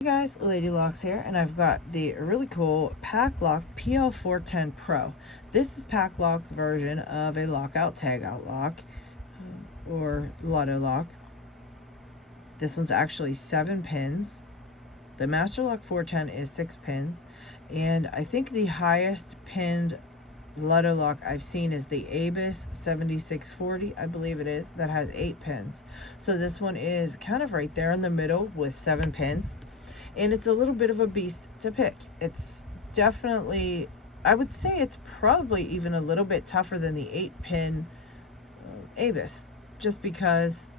Hey guys, Ladylocks here, and I've got the really cool Paclock PL410-PRO. This is Paclock's version of a lockout tagout lock, or loto lock. This one's actually 7 pins. The Master Lock 410 is 6 pins, and I think the highest pinned loto lock I've seen is the Abus 7640, I believe it is, that has 8 pins. So this one is kind of right there in the middle with 7 pins. And it's a little bit of a beast to pick. It's definitely, I would say it's probably even a little bit tougher than the 8-pin Abus, just because,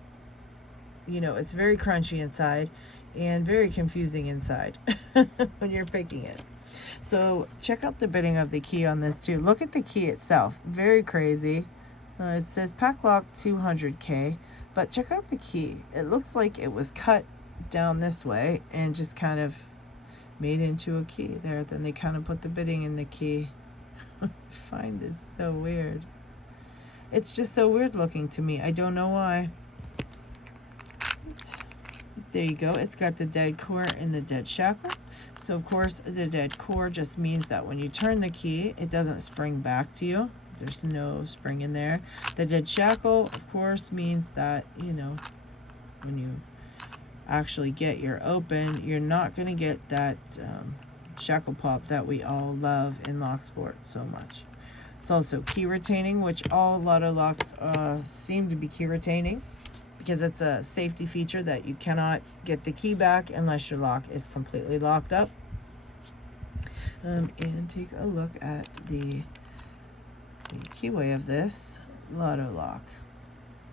you know, it's very crunchy inside and very confusing inside when you're picking it. So check out the bitting of the key on this too. Look at the key itself, very crazy. It says Paclock 200K, but check out the key. It looks like it was cut down this way and just kind of made into a key there. Then they kind of put the bitting in the key. I find this so weird. It's just so weird looking to me. I don't know why. There you go. It's got the dead core and the dead shackle. So of course the dead core just means that when you turn the key, it doesn't spring back to you. There's no spring in there. The dead shackle, of course, means that, you know, when you actually get your open, you're not going to get that shackle pop that we all love in Locksport so much. It's also key retaining, which all loto locks seem to be key retaining, because it's a safety feature that you cannot get the key back unless your lock is completely locked up. And take a look at the keyway of this loto lock.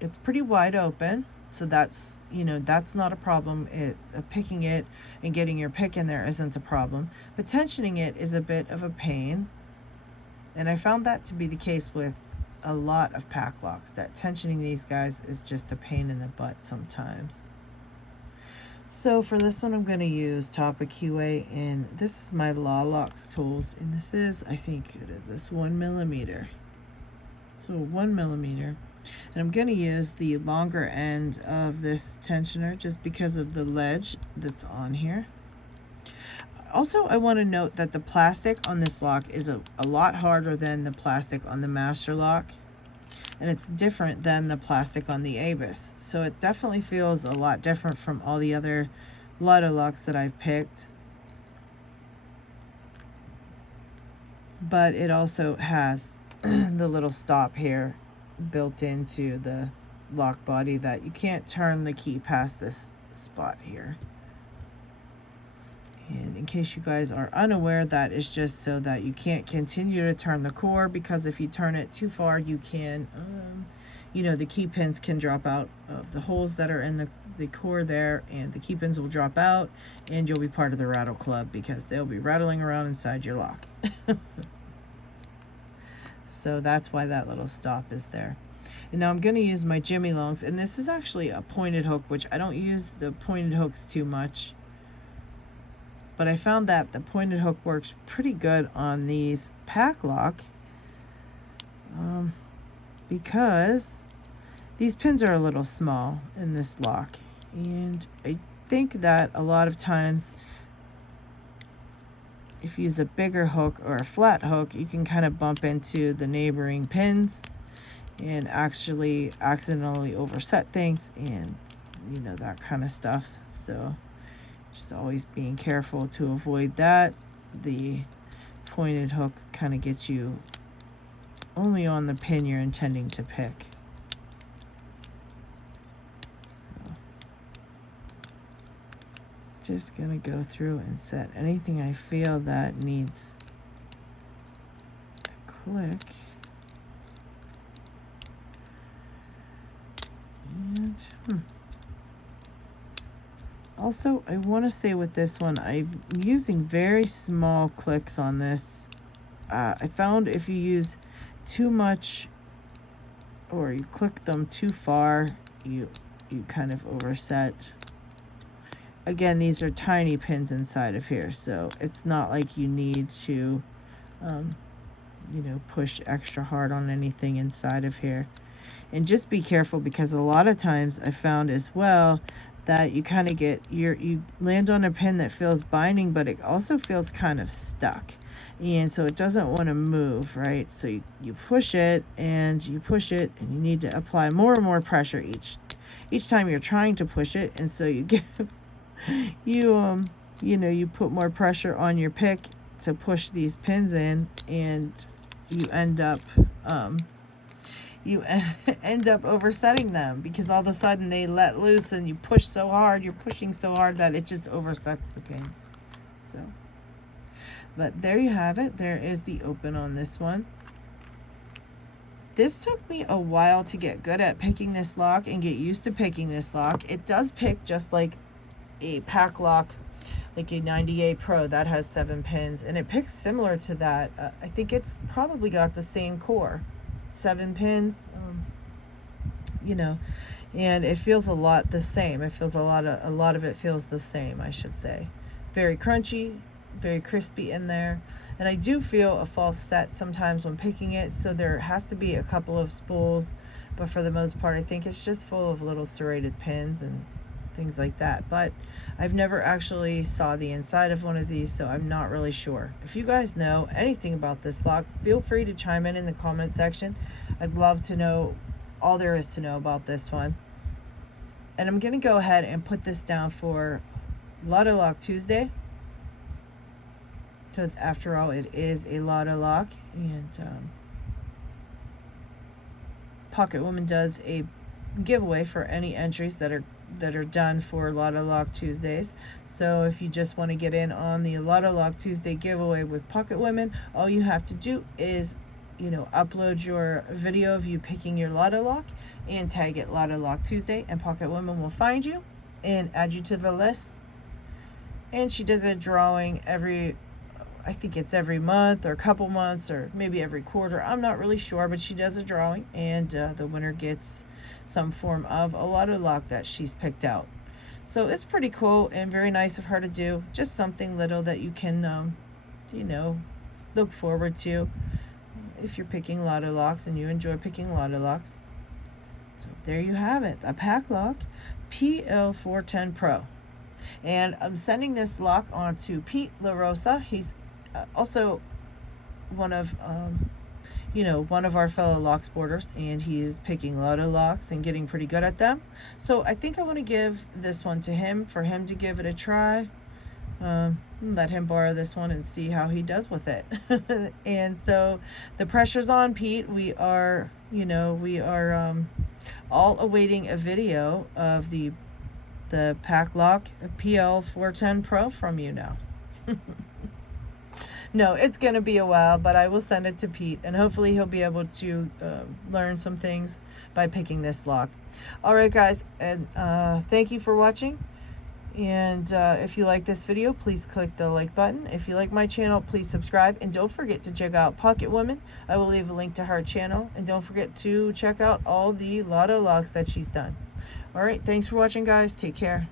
It's pretty wide open. So that's, you know, that's not a problem. Picking it and getting your pick in there isn't a problem. But tensioning it is a bit of a pain. And I found that to be the case with a lot of pack locks, that tensioning these guys is just a pain in the butt sometimes. So for this one, I'm going to use Topic Keyway, and this is my ladylocks tools. And this is, I think it is this 1mm. So 1mm. And I'm going to use the longer end of this tensioner just because of the ledge that's on here. Also, I want to note that the plastic on this lock is a lot harder than the plastic on the Master Lock. And it's different than the plastic on the Abus. So it definitely feels a lot different from all the other loto locks that I've picked. But it also has the little stop here built into the lock body that you can't turn the key past this spot here. And in case you guys are unaware, that is just so that you can't continue to turn the core, because if you turn it too far, you can, you know, the key pins can drop out of the holes that are in the core there, and the key pins will drop out, and you'll be part of the rattle club because they'll be rattling around inside your lock. So that's why that little stop is there. And now I'm going to use my Jimmy Longs, and this is actually a pointed hook, which I don't use the pointed hooks too much. But I found that the pointed hook works pretty good on these Paclock because these pins are a little small in this lock. And I think that a lot of times, if you use a bigger hook or a flat hook, you can kind of bump into the neighboring pins and actually accidentally overset things and, you know, that kind of stuff. So just always being careful to avoid that. The pointed hook kind of gets you only on the pin you're intending to pick. Just gonna go through and set anything I feel that needs a click. And also, I want to say with this one, I'm using very small clicks on this. I found if you use too much or you click them too far, you kind of overset. Again, these are tiny pins inside of here, so it's not like you need to, you know, push extra hard on anything inside of here. And just be careful, because a lot of times I found as well that you kind of get you land on a pin that feels binding, but it also feels kind of stuck, and so it doesn't want to move, right? So you push it and you push it, and you need to apply more and more pressure each time you're trying to push it, and so you give you put more pressure on your pick to push these pins in, and you end up end up oversetting them, because all of a sudden they let loose and you push so hard, you're pushing so hard that it just oversets the pins. So, but there you have it. There is the open on this one. This took me a while to get good at picking this lock and get used to picking this lock. It does pick just like a Paclock, like a 98 Pro that has 7 pins, and it picks similar to that. I think it's probably got the same core, 7 pins, and it feels a lot the same. It feels a lot of it feels the same, I should say. Very crunchy, very crispy in there, and I do feel a false set sometimes when picking it, so there has to be a couple of spools, but for the most part I think it's just full of little serrated pins and things like that. But I've never actually saw the inside of one of these, so I'm not really sure. If you guys know anything about this lock, feel free to chime in the comment section. I'd love to know all there is to know about this one. And I'm gonna go ahead and put this down for Loto Lock Tuesday, because after all it is a Loto Lock, and Pocket Woman does a giveaway for any entries that are done for Loto Lock Tuesdays. So if you just want to get in on the Loto Lock Tuesday giveaway with Pocket Women, all you have to do is upload your video of you picking your Loto Lock and tag it Loto Lock Tuesday, and Pocket Women will find you and add you to the list. And she does a drawing I think it's every month or a couple months or maybe every quarter, I'm not really sure, but she does a drawing, and the winner gets some form of a Loto Lock that she's picked out. So it's pretty cool and very nice of her to do. Just something little that you can look forward to if you're picking Loto Locks and you enjoy picking Loto Locks. So there you have it, a Paclock PL410-PRO. And I'm sending this lock on to Pete LaRosa. He's also one of our fellow lock sporters, and he's picking Loto Locks and getting pretty good at them. So I think I want to give this one to him for him to give it a try. Let him borrow this one and see how he does with it. And so the pressure's on, Pete. We are all awaiting a video of the Paclock PL410-PRO from you now. No, it's going to be a while, but I will send it to Pete, and hopefully he'll be able to learn some things by picking this lock. All right, guys, and thank you for watching. And if you like this video, please click the like button. If you like my channel, please subscribe, and don't forget to check out Pocket Woman. I will leave a link to her channel, and don't forget to check out all the Loto Locks that she's done. All right, thanks for watching, guys. Take care.